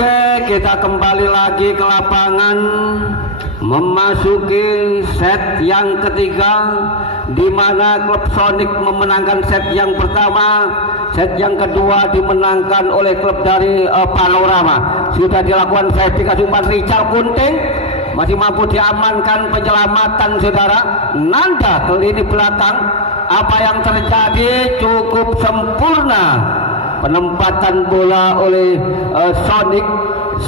Oke, kita kembali lagi ke lapangan, memasuki set yang ketiga, di mana klub Sonic memenangkan set yang pertama. Set yang kedua dimenangkan oleh klub dari Panorama. Sudah dilakukan verifikasi umpan Richard Kunting, masih mampu diamankan penyelamatan saudara. Nanda ke lini belakang. Apa yang terjadi cukup sempurna. Penempatan bola oleh Sonic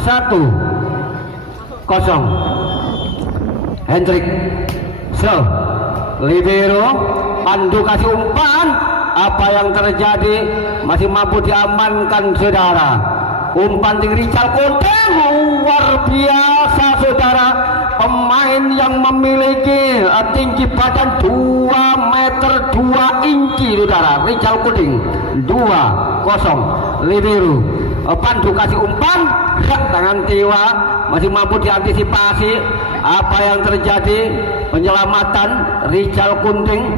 1-0. Hendrik libero, Pandu kasih umpan. Apa yang terjadi masih mampu diamankan saudara. Umpan tinggi Richard Kunting, luar biasa saudara. Pemain yang memiliki tinggi badan 2 meter 2 inci saudara. Richard Kunting 2-0 libero. Pandu kasih umpan, tangan Tiwa masih mampu diantisipasi. Apa yang terjadi? Penyelamatan Richard Kunting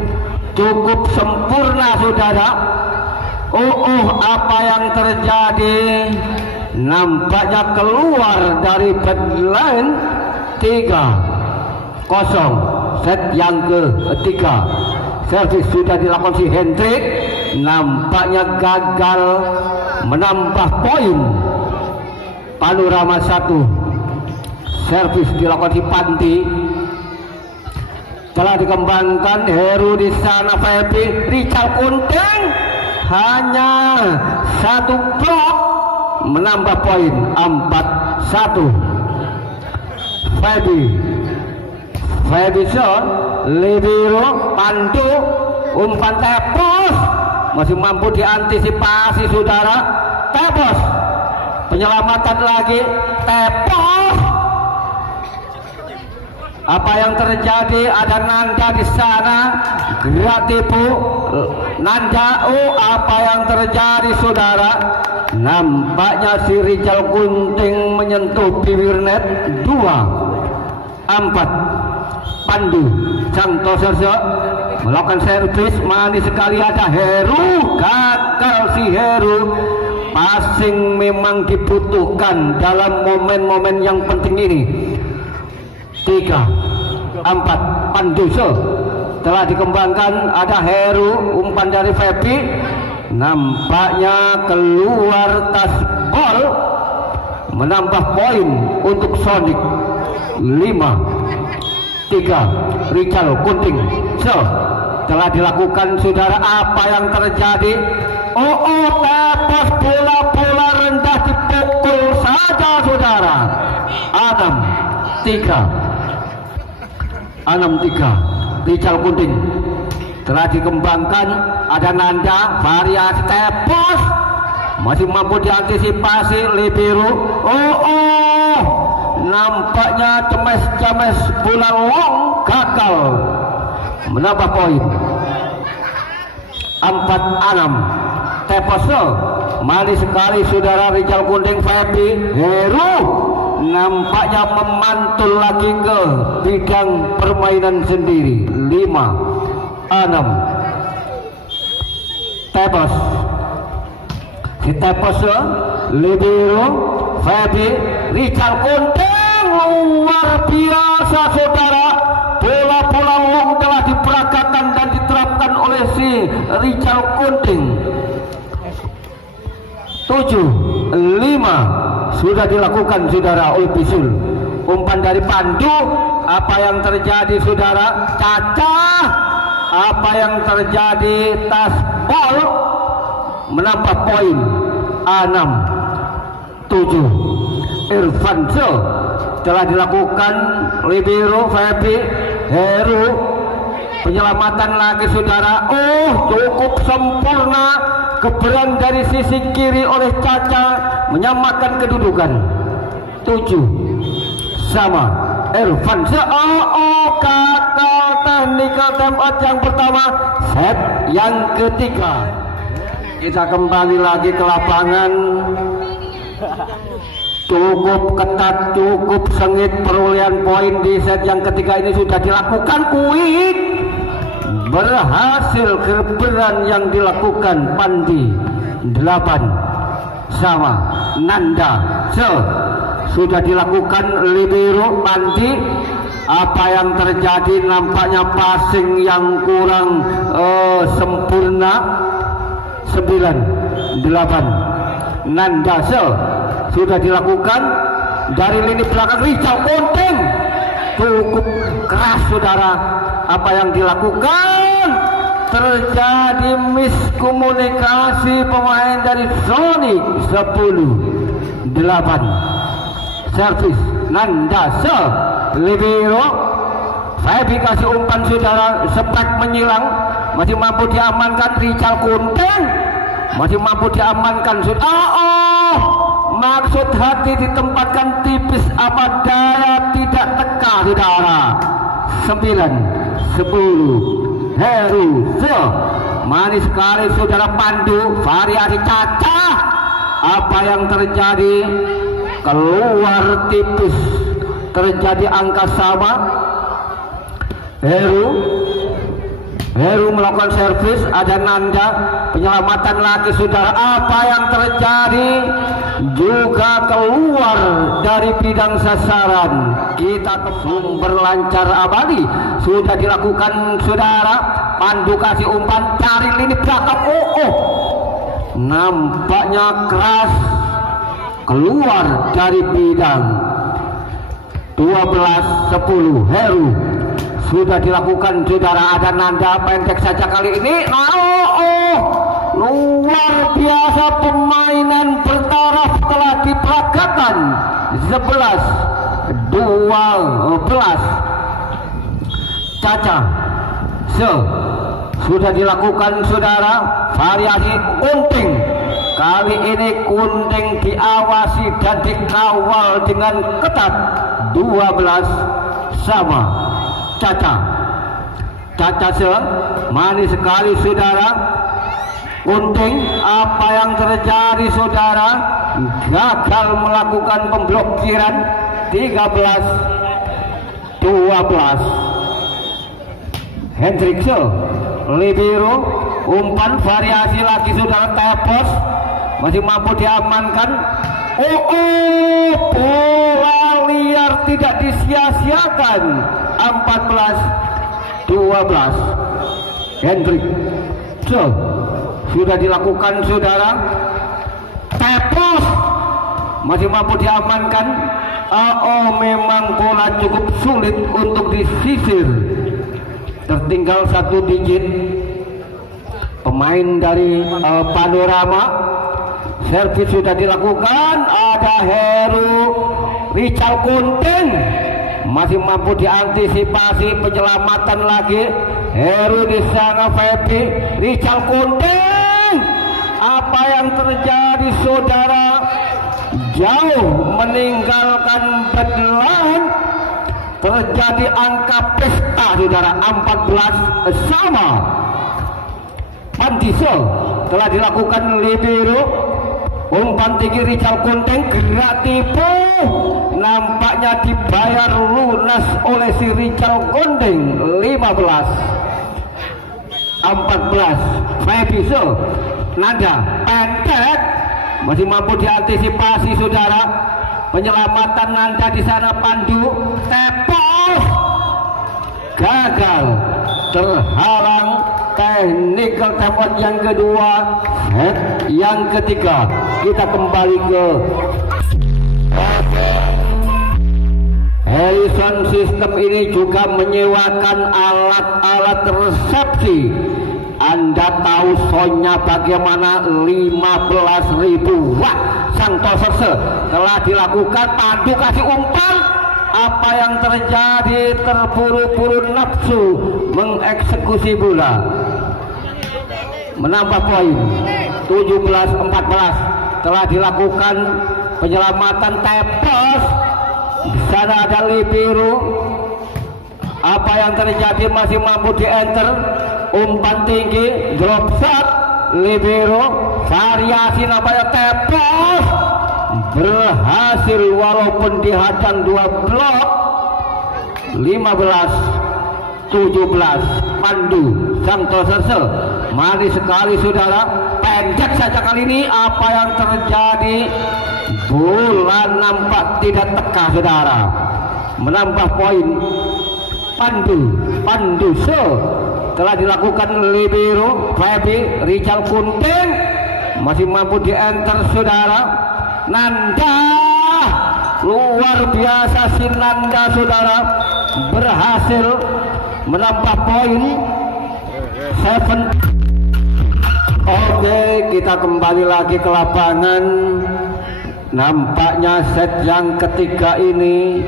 cukup sempurna saudara. Apa yang terjadi? Nampaknya keluar dari backline. 3-0 set yang ketiga. Servis sudah dilakukan si Hendrik, nampaknya gagal menambah poin. Panorama 1. Servis dilakukan si Panti, telah dikembangkan. Heru di sana, Febi. Richard Kunting hanya 1 blok, menambah poin 4-1. Febison libero, Pandu umpan tepos, masih mampu diantisipasi saudara. Tepos, penyelamatan lagi, tepos. Apa yang terjadi? Ada Nanda di sana, gerak tipu Nanda. Apa yang terjadi saudara? Nampaknya si Richard Kunting menyentuh bibir net. 2-4. Pandu Santoso melakukan servis, manis sekali. Ada Heru, gagal si Heru. Passing memang dibutuhkan dalam momen-momen yang penting ini. 3-4. Pandu telah dikembangkan. Ada Heru, umpan dari Febi, nampaknya keluar tas bol, menambah poin untuk Sonic. 5-3. Richard Kunting telah dilakukan saudara. Apa yang terjadi? Tepos, bola rendah dipukul saja saudara. 6-3. Richard Kunting telah dikembangkan. Ada Nanda, variasi tepos, masih mampu diantisipasi libero. Nampaknya cemes bola long, gagal menambah poin. 4-6. Tepos manis sekali saudara. Richard Kunting, Febi, Heru nampaknya memantul lagi ke bidang permainan sendiri. 5-6. Tepos, si Tepos libero, Febi, Richard Kunting, luar biasa saudara. Bola-bola long telah diperagakan dan diterapkan oleh si Richard Kunting. 7-5 sudah dilakukan saudara oleh Bisul. Umpan dari Pandu. Apa yang terjadi saudara? Cacah. Apa yang terjadi? Tas bol, menambah poin 6-7. Irfan telah dilakukan libero, Febi, Heru, penyelamatan lagi saudara. Cukup sempurna. Keberan dari sisi kiri oleh Caca, menyamakan kedudukan 7-sama. Irfan gagal technical time out yang pertama, set yang ketiga. Kita kembali lagi ke lapangan. Cukup ketat, cukup sengit perolehan poin di set yang ketiga ini sudah dilakukan. Quick berhasil, keberan yang dilakukan Pandi. 8 sama. Nanda sudah dilakukan libero Panti. Apa yang terjadi, nampaknya passing yang kurang sempurna. 9-8. Nanda sudah dilakukan dari lini belakang. Richard Konteng cukup keras saudara. Apa yang dilakukan, terjadi miskomunikasi pemain dari Sonic. 10-8. Servis Nanda libero. Febi kasih umpan saudara, spek menyilang, masih mampu diamankan. Richard Konteng masih mampu diamankan. Maksud hati ditempatkan tipis, apa daya tidak teka saudara. 9-10. Heru manis sekali saudara. Pandu variasi Caca. Apa yang terjadi, keluar tipis, terjadi angka sama. Heru melakukan servis, ada Nanda, penyelamatan lagi saudara. Apa yang terjadi, juga keluar dari bidang sasaran. Kita berlancar abadi sudah dilakukan saudara. Pandu kasih umpan cari lini belakang. Nampaknya keras, keluar dari bidang. 12-10. Heru sudah dilakukan saudara. Ada Nanda, pendek saja kali ini. Luar biasa permainan bertaraf telah diperagakan. 11-12. Caca sudah dilakukan saudara. Variasi Kunting. Kali ini Kunting diawasi dan dikawal dengan ketat. 12 sama. Caca manis sekali saudara. Kunting, apa yang terjadi saudara, gagal melakukan pemblokiran. 13-12. Hendrik libero, umpan variasi lagi saudara. Tepos masih mampu diamankan. Bola liar tidak disia-siakan. 14-12. Hendrik sudah dilakukan saudara. Tepos masih mampu diamankan. Memang bola cukup sulit untuk disisir. Tertinggal 1 digit pemain dari Panorama. Servis sudah dilakukan. Ada Heru. Richard Konteng masih mampu diantisipasi, penyelamatan lagi. Heru di sana. Febi, Richard Konteng. Apa yang terjadi saudara, jauh meninggalkan backline. Terjadi angka pesta saudara. 14 sama. Pantiso telah dilakukan libero. Umpan tinggi Richard Konteng, gerak tipu. Nampaknya dibayar lunas oleh si Richard Konteng. 15-14. Febiso Nanda pendek, masih mampu diantisipasi saudara. Penyelamatan Nanda di sana. Pandu tepos, gagal, terhalang. Technical tempat yang kedua, yang ketiga. Kita kembali ke Harrison. Sistem ini juga menyewakan alat-alat resepsi. Anda tahu soundnya bagaimana? 15.000 watt. Santoso telah dilakukan. Pandu kasih umpan. Apa yang terjadi, terburu-buru nafsu mengeksekusi bola. Menambah poin 17-14. Telah dilakukan penyelamatan. Tepos di sana ada libero. Apa yang terjadi, masih mampu di enter. Umpan tinggi, drop shot libero. Variasi namanya Tepos berhasil walaupun dihadang 2 blok. 15-17. Pandu Santoso manis sekali saudara. pendek saja kali ini. Apa yang terjadi? Bola nampak tidak teka saudara. Menambah poin. Pandu telah dilakukan libero Febi Rizal Kunting masih mampu di enter saudara. Nanda luar biasa si Nanda saudara, berhasil menambah poin 7. Oke, kita kembali lagi ke lapangan. Nampaknya set yang ketiga ini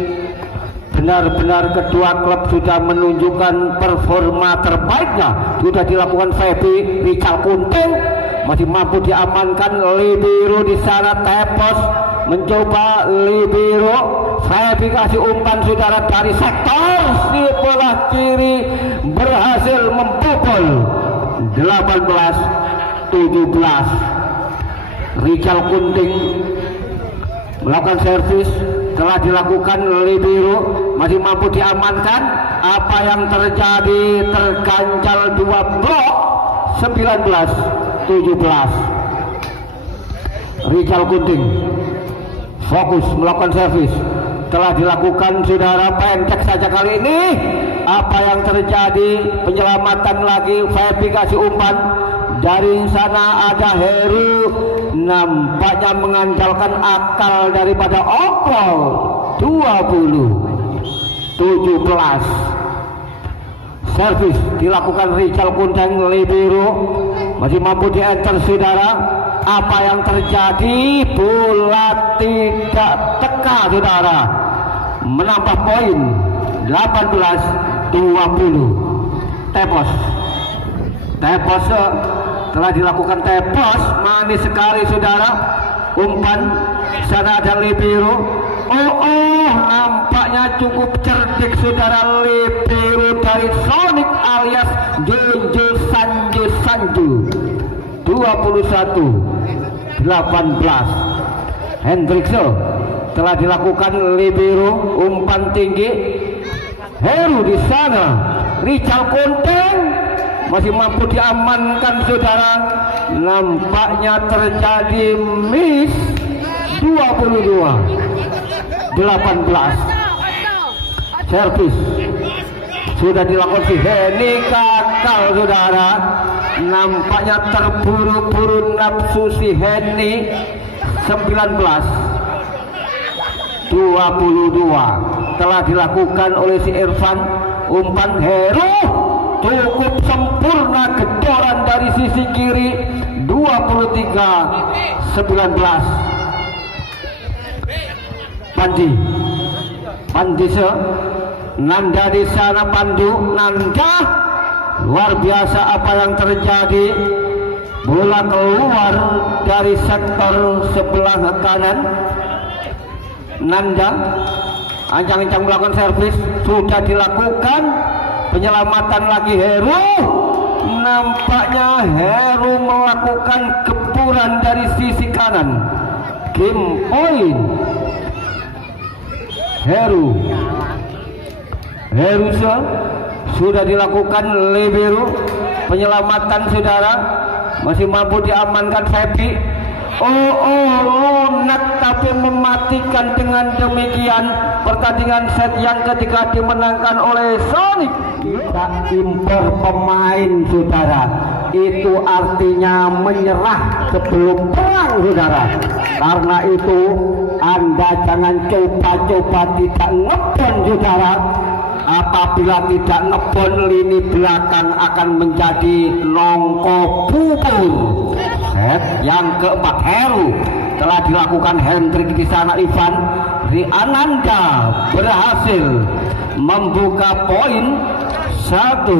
benar-benar kedua klub sudah menunjukkan performa terbaiknya. Sudah dilakukan Febi Rizal Kunting, masih mampu diamankan libero di sana. Tepos mencoba libero, Febi kasih umpan saudara dari sektor si bola kiri, berhasil membobol 18-17. Rizal Kunting melakukan servis, telah dilakukan libero, masih mampu diamankan. Apa yang terjadi? Terganjal 2 blok 19-17. Rizal Kunting fokus melakukan servis, telah dilakukan saudara, pendek saja kali ini. Apa yang terjadi? Penyelamatan lagi, Febi kasih umpan dari sana. Ada Heru, nampaknya mengandalkan akal daripada Opol. 20-17. Servis dilakukan Rizal Kunting libero, masih mampu di enter saudara. Apa yang terjadi? Bola tidak teka saudara, menambah poin 18-20. Tepos telah dilakukan tepos, manis sekali saudara. Umpan sana ada libero. Nampaknya cukup cerdik saudara, libero dari Sonic alias Jojo Sanju. 21-18. Hendrikse telah dilakukan libero, umpan tinggi. Heru di sana. Rizal Kunting masih mampu diamankan saudara. Nampaknya terjadi miss. 22-18. Servis sudah dilakukan si Heni, kakal saudara. Nampaknya terburu-buru nafsu si Heni. 19-22 telah dilakukan oleh si Irfan. Umpan Heru cukup sempurna, getoran dari sisi kiri. 23-19. Pandise Nanda di sana. Pandu Nanda, luar biasa apa yang terjadi. Bola keluar dari sektor sebelah kanan. Nanda ancang-ancang melakukan servis, sudah dilakukan penyelamatan lagi. Heru, nampaknya Heru melakukan geburan dari sisi kanan. Game point Heru sudah dilakukan libero, penyelamatan saudara, masih mampu diamankan Febi. Lunak tapi mematikan. Dengan demikian pertandingan set yang ketiga dimenangkan oleh Sonic. Kita impor pemain saudara, itu artinya menyerah sebelum perang saudara. Karena itu Anda jangan coba-coba tidak ngebon saudara. Apabila tidak ngebon, lini belakang akan menjadi nongko bubur. Set yang keempat Heru telah dilakukan Hendrik di sana. Ivan Riananda berhasil membuka poin 1-0.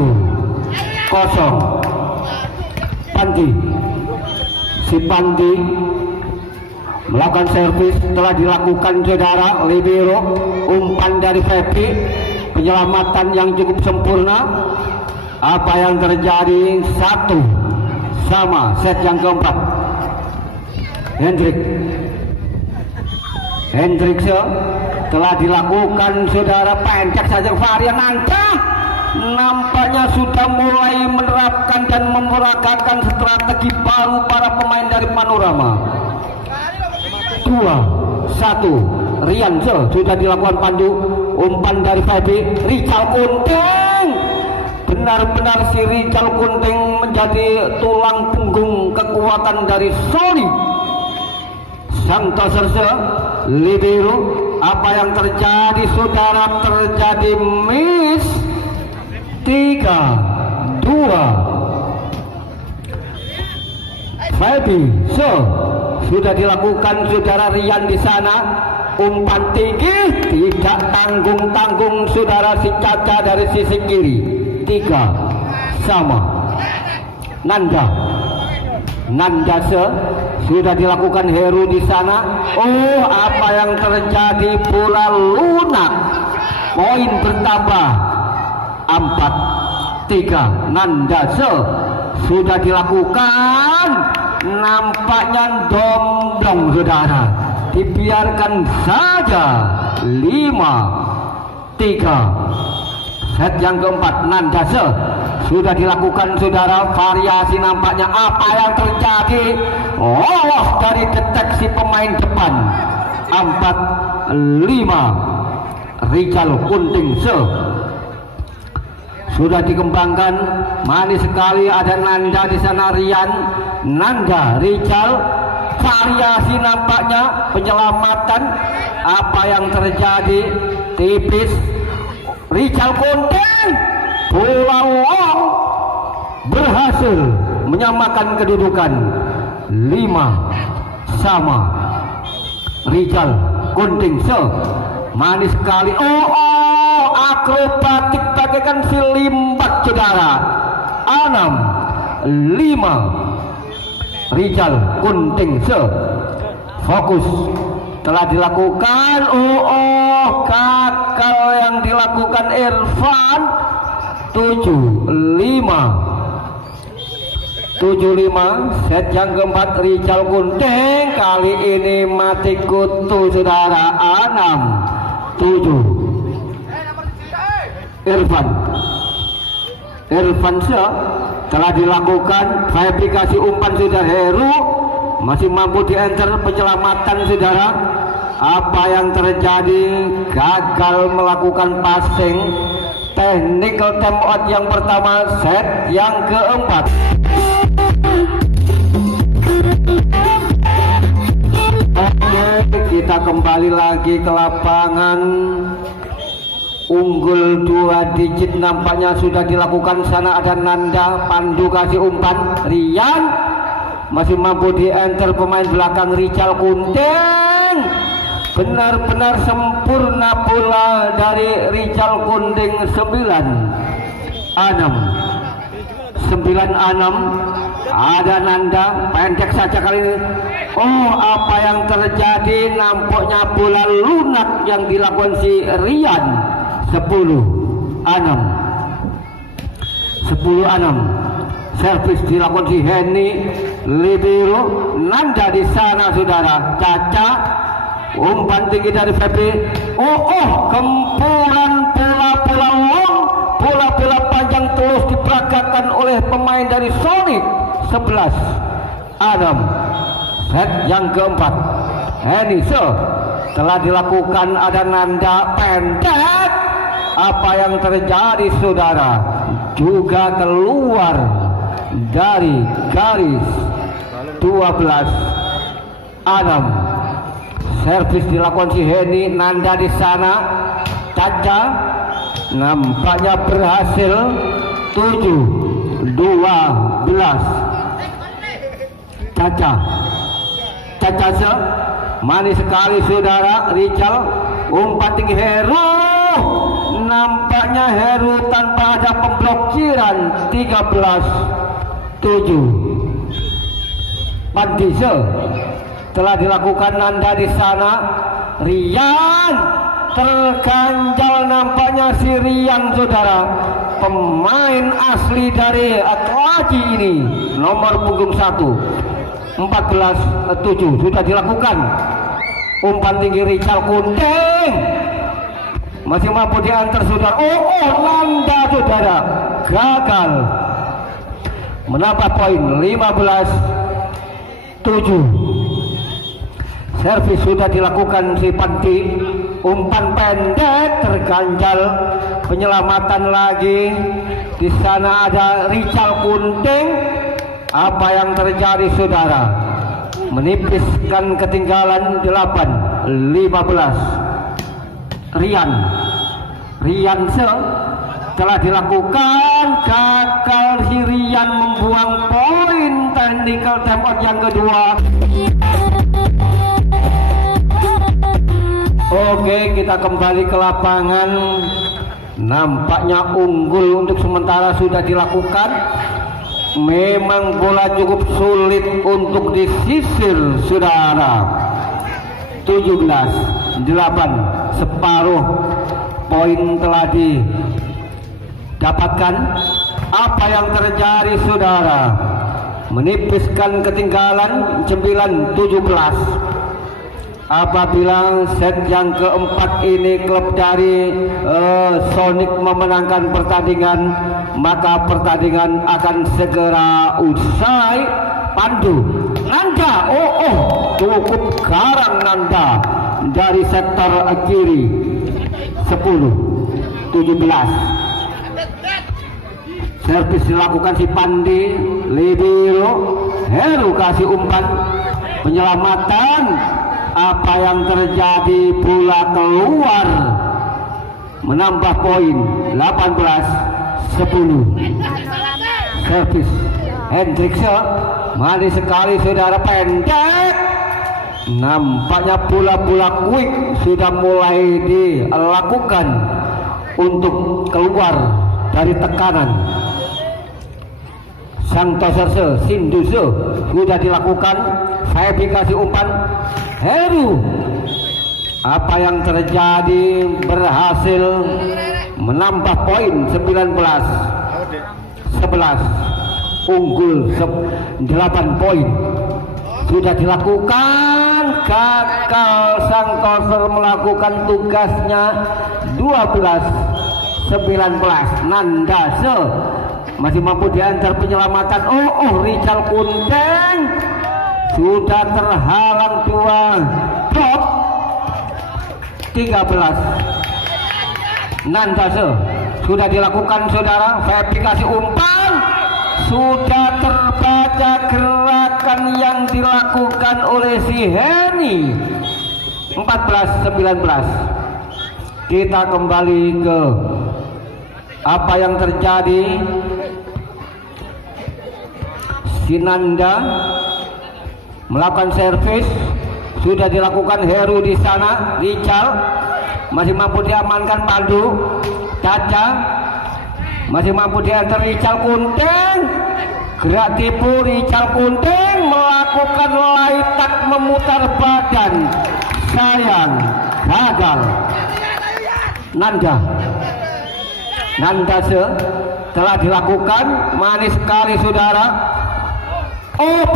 Pandi melakukan servis, telah dilakukan saudara. Libero, umpan dari Febi, penyelamatan yang cukup sempurna. Apa yang terjadi? 1-1 set yang keempat. Hendrikse telah dilakukan saudara, pendek saja varian Nanda, nampaknya sudah mulai menerapkan dan memeragakan strategi baru para pemain dari Panorama. 2-1 Rian sudah dilakukan pandu, umpan dari Fabi. Rizal Kunting, benar-benar si Rizal Kunting menjadi tulang punggung kekuatan dari Sony. Santoso libero. Apa yang terjadi saudara? Terjadi miss. 3-2 Fabi. Sudah dilakukan saudara Rian di sana, umpan tinggi, tidak tanggung-tanggung saudara si Caca dari sisi kiri. 3-3 Nanda sudah dilakukan Heru di sana. Oh, apa yang terjadi? Bola lunak, poin bertambah 4-3. Nanda sudah dilakukan, nampaknya domblong saudara, dibiarkan saja. 5-3 set yang keempat. Nanda sudah dilakukan saudara, variasi nampaknya. Apa yang terjadi? Lolos dari deteksi pemain depan. 4-5 Rizal Kunting sudah dikembangkan, manis sekali. Ada Nanda di sana, Rian, Nanda, Rizal, variasi nampaknya, penyelamatan. Apa yang terjadi? Tipis. Rizal Kunting, bola long, berhasil menyamakan kedudukan. 5-5 Rizal Kunting manis sekali. Akrobatik bagaikan si limbat saudara. 6-5 Rizal Kunting fokus telah dilakukan. Gagal yang dilakukan Irfan. 7-5 set yang keempat. Rizal Kunting kali ini mati kutu saudara. 6-7 Irfan telah dilakukan verifikasi umpan sudah. Heru masih mampu di enter, penyelamatan saudara. Apa yang terjadi? Gagal melakukan passing. Technical time out yang pertama, set yang keempat. Oke, kita kembali lagi ke lapangan. Unggul 2 digit nampaknya sudah dilakukan. Sana ada Nanda, pandu kasih umpan. Rian masih mampu di enter, pemain belakang Rizal Kunting. Benar-benar sempurna bola dari Rizal Kunting. 9-6 ada Nanda, pendek saja kali ini. Apa yang terjadi? Nampaknya bola lunak yang dilakukan si Rian. 10-6 servis dilakukan si Henny, libero. Nanda di sana saudara. Caca, umpan tinggi dari Febri. Gempuran bola-bola long, bola-bola panjang terus diperagakan oleh pemain dari Sonic. 11-6 set yang keempat. Henny telah dilakukan. Ada Nanda, pendek. Apa yang terjadi saudara? Juga keluar dari garis. 12-6 servis dilakukan si Henny. Nanda di sana. Caca nampaknya berhasil. 7-12 Caca manis sekali saudara. Rizal, umpan tinggi Heru. Nampaknya Heru tanpa ada pemblokiran. 13-7 Pandise telah dilakukan. Nanda di sana. Rian terganjal nampaknya si Rian saudara, pemain asli dari Atlaji ini, nomor punggung 1. 14-7 sudah dilakukan. Umpan tinggi Rizal Kunting. masih mampu diantar saudara. Nanda saudara gagal menambah poin 15-7. Servis sudah dilakukan si Panti, umpan pendek terganjal, penyelamatan lagi. Di sana ada Richal Kunting. Apa yang terjadi saudara? Menipiskan ketinggalan 8-15. Rian telah dilakukan, gagal si Rian membuang poin technical timeout yang kedua. Oke, kita kembali ke lapangan. Nampaknya unggul untuk sementara sudah dilakukan. Memang bola cukup sulit untuk disisir saudara. 17-8, separuh poin telah didapatkan. Apa yang terjadi saudara? Menipiskan ketinggalan 9-17. Apabila set yang keempat ini klub dari Sonic memenangkan pertandingan, maka pertandingan akan segera usai. Pandu Nanda, cukup garang Nanda dari sektor kiri. 10-17. Servis dilakukan si Pandi, Libero, Heru kasih umpan, penyelamatan. Apa yang terjadi? Bola keluar, menambah poin 18-10. Servis Hendrikse, manis sekali saudara, pendek. Nampaknya bola-bola quick sudah mulai dilakukan untuk keluar dari tekanan. Santoso Sinduse sudah dilakukan. Verifikasi umpan Heru. Apa yang terjadi? Berhasil menambah poin 19-11. Unggul 8 poin. Sudah dilakukan, gagal Santoso melakukan tugasnya. 12-19. Nandase masih mampu diantar penyelamatan. Richal Kunting sudah terhalang 2 drop. 13. Nandase sudah dilakukan saudara. Verifikasi umpan sudah terbaca gerakan yang dilakukan oleh si Heni. 14-19. Kita kembali ke apa yang terjadi. Sinanda melakukan servis, sudah dilakukan. Heru di sana. Richal masih mampu diamankan. Pandu Caca masih mampu diantar. Richal Kunting gerak tipu. Richal Kunting melakukan laitak memutar badan, sayang gagal. Nandase telah dilakukan, manis sekali saudara.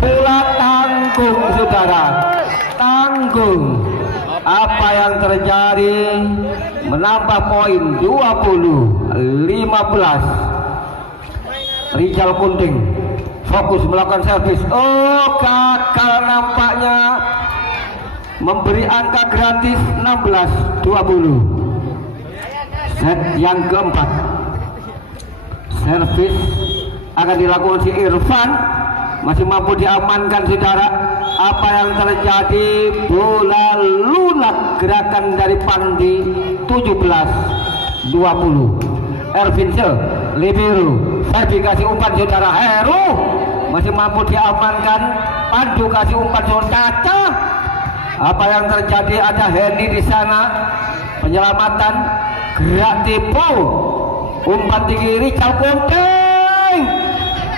Bola tanggung saudara, tanggung. Apa yang terjadi? Menambah poin 20-15. Richal Kunting fokus melakukan servis. Gagal nampaknya, memberi angka gratis. 16-20. Set yang keempat. Servis akan dilakukan si Irfan, masih mampu diamankan saudara. Apa yang terjadi? Bola lunak, gerakan dari Pandi. 17-20. Ervinse Libero, verifikasi umpan saudara. Heru masih mampu diamankan. Pandu kasih umpan Caca. Apa yang terjadi? Ada Hendy di sana. Penyelamatan, gerak tipu, umpan tinggi. Richal Kunting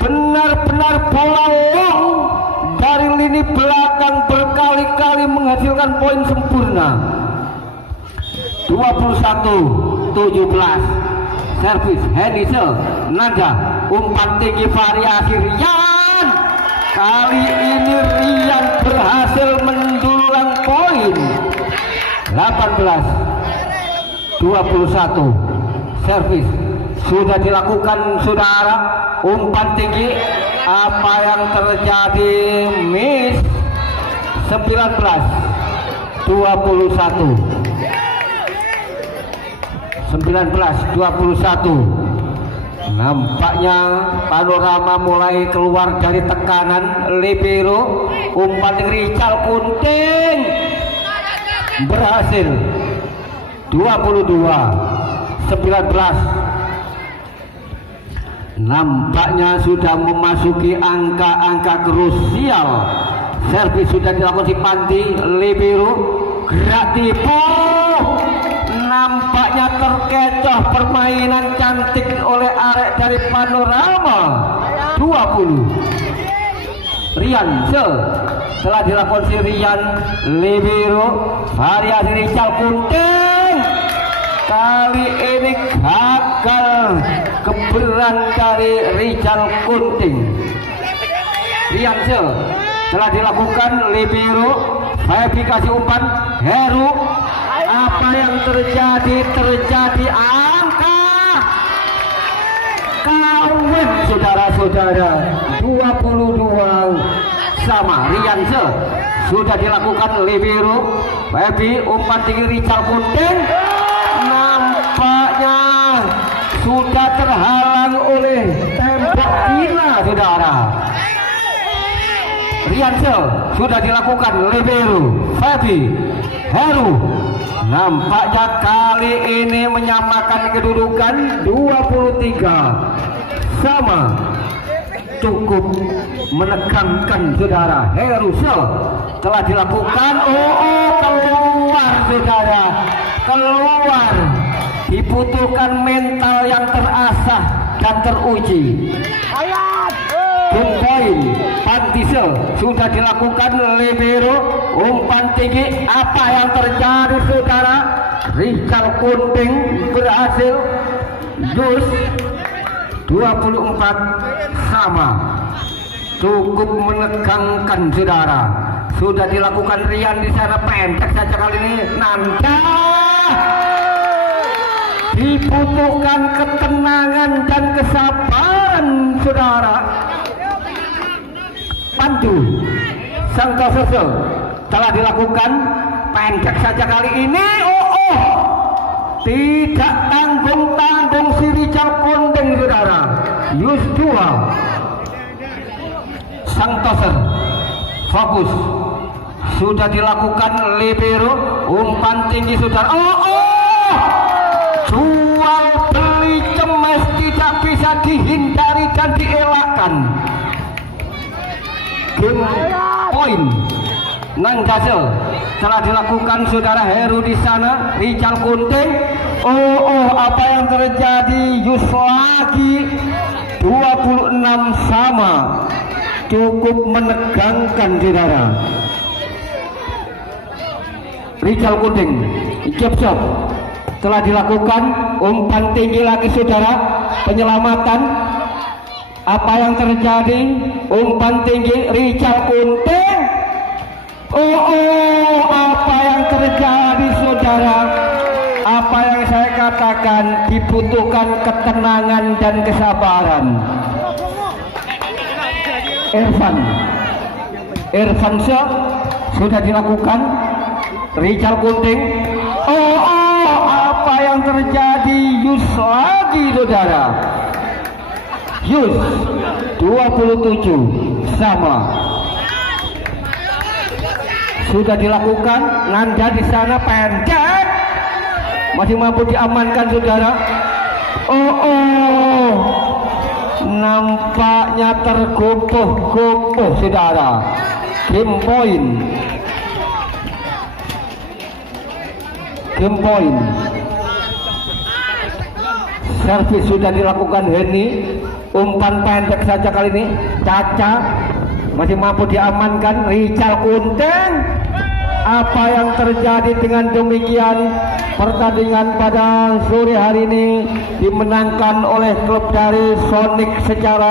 benar-benar bola long dari lini belakang, berkali-kali menghasilkan poin sempurna. 21-17. Servis Henise Nanda, umpan tinggi variasi Rian. Kali ini Rian berhasil mendulang poin. 18-17. 21. Servis sudah dilakukan saudara, umpan tinggi, apa yang terjadi? Miss. 19 21. 19-21. Nampaknya Panorama mulai keluar dari tekanan. Libero, umpan Rizal Kunting berhasil. 22-19. Nampaknya sudah memasuki angka-angka krusial. Servis sudah dilakukan si Panti. Libero gerak tipu, nampaknya terkecoh permainan cantik oleh arek dari Panorama. 20. Rian setelah dilakukan si Rian. Libero variasi Rizal Kunting, kali ini gagal keberan dari Rizal Kunting. Rian telah dilakukan. Libero Febi kasih umpan. Heru, apa yang terjadi? Terjadi angka kawin saudara-saudara. 22 sama. Rian sudah dilakukan. Libero Febi, umpan tinggi Rizal Kunting, nampaknya sudah terhalang oleh tembok Cina saudara. Rian sudah dilakukan. Libero Febi, Heru, nampaknya kali ini menyamakan kedudukan. 23 sama. Cukup menegangkan saudara. Heru telah dilakukan. Keluar saudara, keluar. Dibutuhkan mental yang terasah dan teruji. Poin Panti sudah dilakukan. Libero umpan tinggi, apa yang terjadi saudara? Rizal Kunting berhasil. 24 sama. Cukup menegangkan saudara. Sudah dilakukan. Rian di sana, pendek saja kali ini. Nanda, dibutuhkan ketenangan dan kesabaran saudara. Pandu Santoso telah dilakukan. Pendek saja kali ini. Tidak tanggung-tanggung si Rizal Kunting saudara. Yusdua Santoso fokus. Sudah dilakukan. Libero umpan tinggi saudara. Jual beli cemas tidak bisa dihindari dan dielakkan. Game point Nanggasel telah dilakukan saudara. Heru di sana. Rizal Kunting. Apa yang terjadi? Yus lagi. 26 sama. Cukup menegangkan saudara. Rizal Kunting Jepsop telah dilakukan. Umpan tinggi lagi saudara. Penyelamatan. Apa yang terjadi? Umpan tinggi Rizal Kunting. Apa yang terjadi saudara? Apa yang saya katakan, dibutuhkan ketenangan dan kesabaran. Irfan sudah dilakukan. Rizal Kunting. Apa yang terjadi? Yus lagi saudara. Yus 27 sama. Sudah dilakukan. Nanda di sana, pendek, masih mampu diamankan saudara. Nampaknya tergopoh-gopoh saudara. Game point. Game point. Servis sudah dilakukan. Heni, umpan pendek saja kali ini. Caca masih mampu diamankan. Rizal Kunting. Apa yang terjadi? Dengan demikian pertandingan pada sore hari ini dimenangkan oleh klub dari Sonic secara